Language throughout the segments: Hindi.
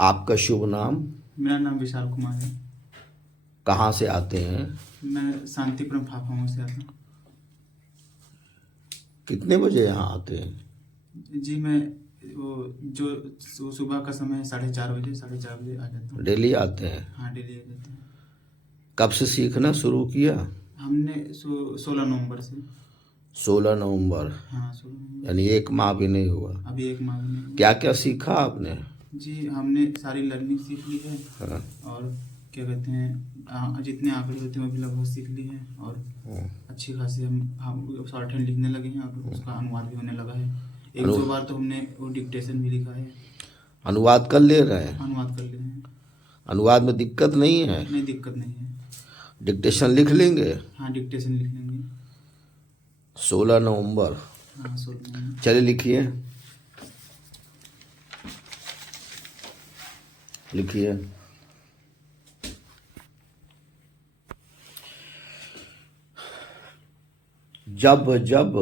आपका शुभ नाम? मेरा नाम विशाल कुमार है। कहाँ से आते हैं? मैं शांतिपुरम फाफाओं से आता हूँ। कितने बजे यहाँ आते हैं? जी मैं सुबह का समय है 4:30 बजे, 4:30 बजे आ जाता हूँ। डेली आते हैं? हाँ, डेली आ जाते हैं। कब से सीखना शुरू किया? हमने 16 नवंबर से। 16 नवंबर। हाँ, 16 नवंबर। यानी 1 माह भी नहीं हुआ। अभी 1 माह भी नहीं हुआ। क्या क्या सीखा आपने? जी हमने सारी लर्निंग सीख ली है। हाँ। और क्या कहते हैं, जितने आंकड़े होते हैं वो भी लगभग सीख लिए हैं। और अच्छी खासी हम शॉर्ट हैंड लिखने लगे हैं और उसका अनुवाद भी होने लगा है। एक अनु दो बार तो हमने वो डिक्टेशन भी लिखा है। अनुवाद कर ले रहे हैं? अनुवाद कर लिए हैं। अनुवाद में दिक्कत नहीं है? नहीं, दिक्कत नहीं है। डिक्टेशन लिख लेंगे? हाँ, डिक्टेशन लिख लेंगे। 16 नवंबर। हाँ, 16 नवंबर। चलिए लिखिए। लिखिए। जब जब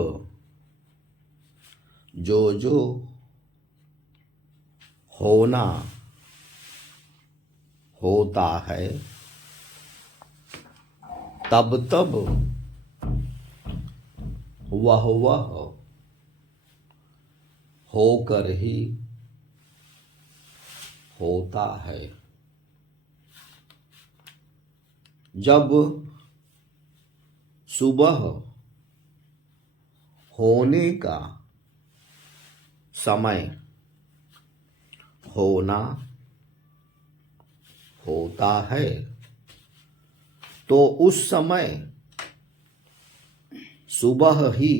जो जो होना होता है तब तब वह होकर ही होता है। जब सुबह होने का समय होना होता है तो उस समय सुबह ही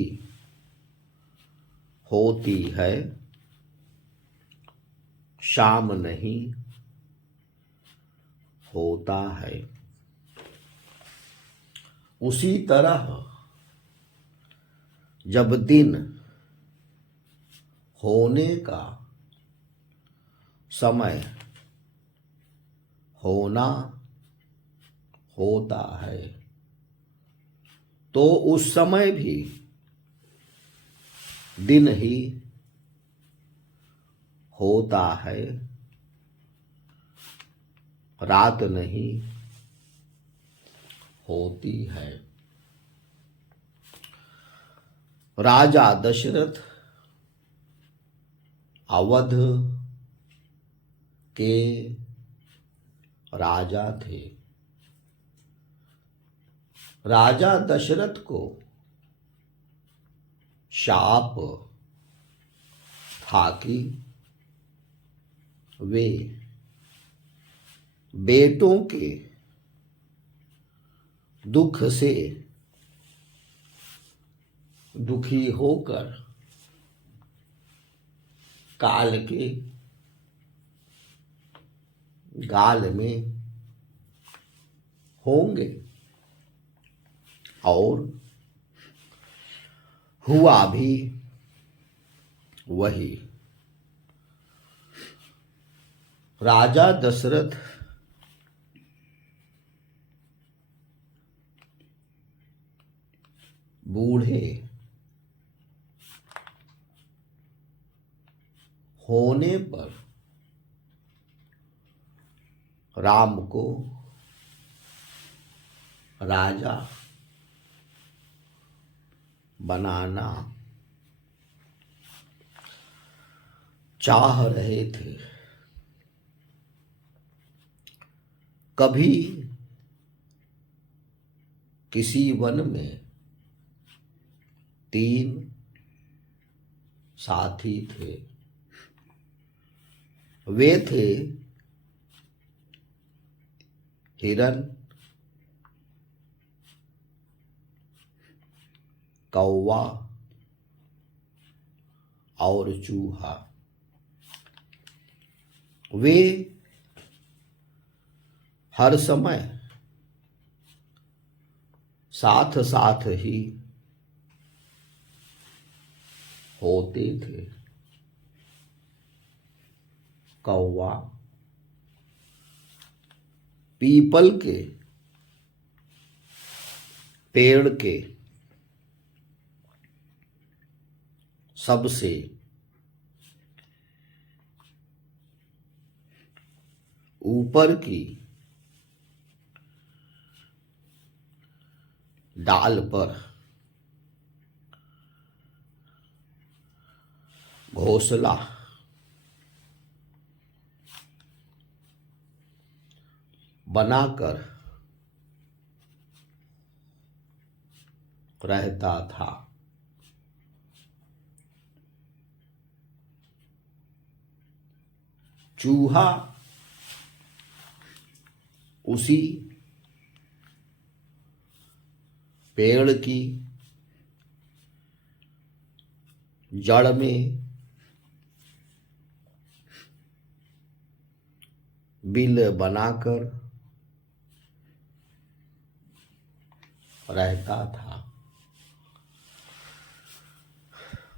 होती है, शाम नहीं होता है। उसी तरह जब दिन होने का समय होना होता है तो उस समय भी दिन ही होता है, रात नहीं होती है। राजा दशरथ अवध के राजा थे। राजा दशरथ को शाप था कि वे बेटों के दुख से दुखी होकर काल के गाल में होंगे। और हुआ भी वही। राजा दशरथ बूढ़े होने पर राम को राजा बनाना चाह रहे थे। कभी किसी वन में 3 साथी थे। वे थे हिरन, कौवा और चूहा। वे हर समय साथ साथ ही होते थे। कौवा पीपल के पेड़ के सबसे ऊपर की डाल पर घोंसला बनाकर रहता था। चूहा उसी पेड़ की जड़ में बिल बनाकर रहता था,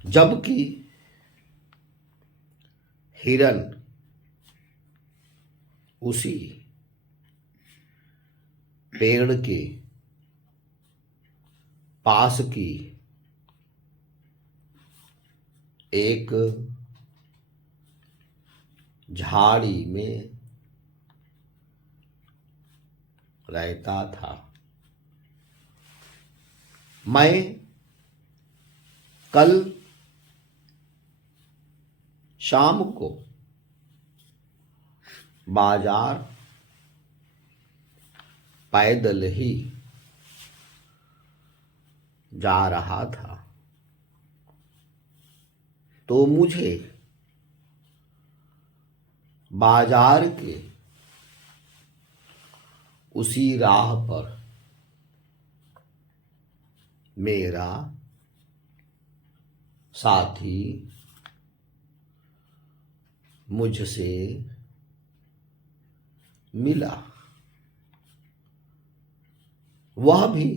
जबकि हिरन उसी पेड़ के पास की एक झाड़ी में रहता था। मैं कल शाम को बाजार पैदल ही जा रहा था, तो मुझे बाजार के उसी राह पर मेरा साथी मुझसे मिला। वह भी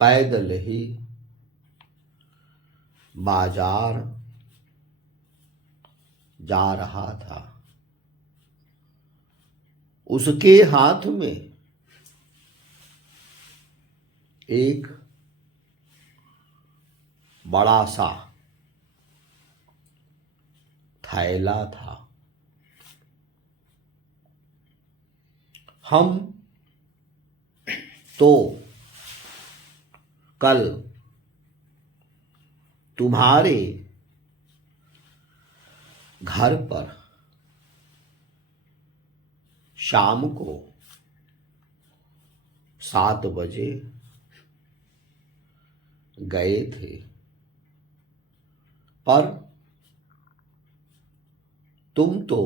पैदल ही बाजार जा रहा था। उसके हाथ में एक बड़ा सा थैला था। हम तो कल तुम्हारे घर पर शाम को 7 बजे गए थे, पर तुम तो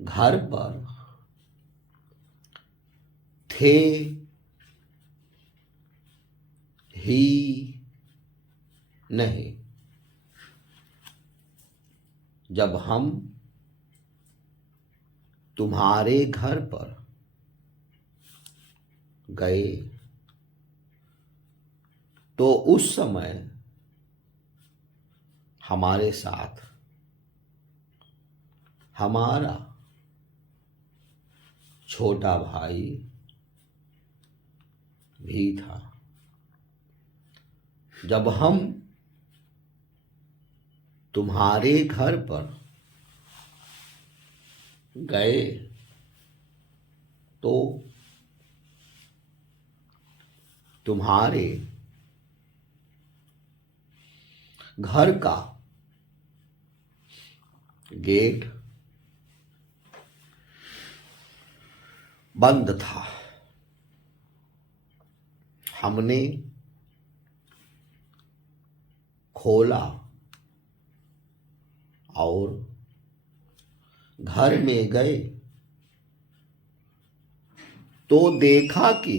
घर पर थे ही नहीं। जब हम तुम्हारे घर पर गए तो उस समय हमारे साथ हमारा छोटा भाई भी था। जब हम तुम्हारे घर पर गए तो तुम्हारे घर का गेट बंद था। हमने खोला और घर में गए तो देखा कि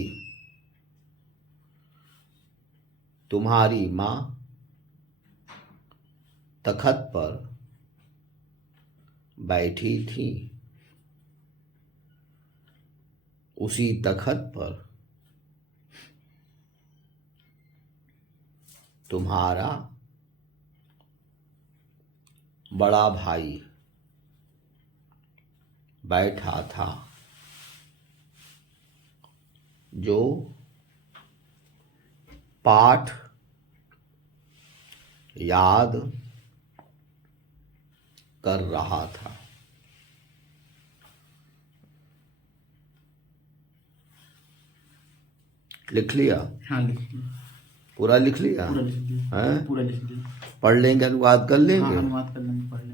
तुम्हारी माँ तखत पर बैठी थी। उसी तखत पर तुम्हारा बड़ा भाई बैठा था, जो पाठ याद कर रहा था। लिख लिया? हाँ लिख लिया, पूरा लिख लिया? पूरा लिख लिया, हैं? पूरा लिख लिया। पढ़ लेंगे, अनुवाद कर हाँ लेंगे? अनुवाद कर लेंगे, पढ़ लेंगे।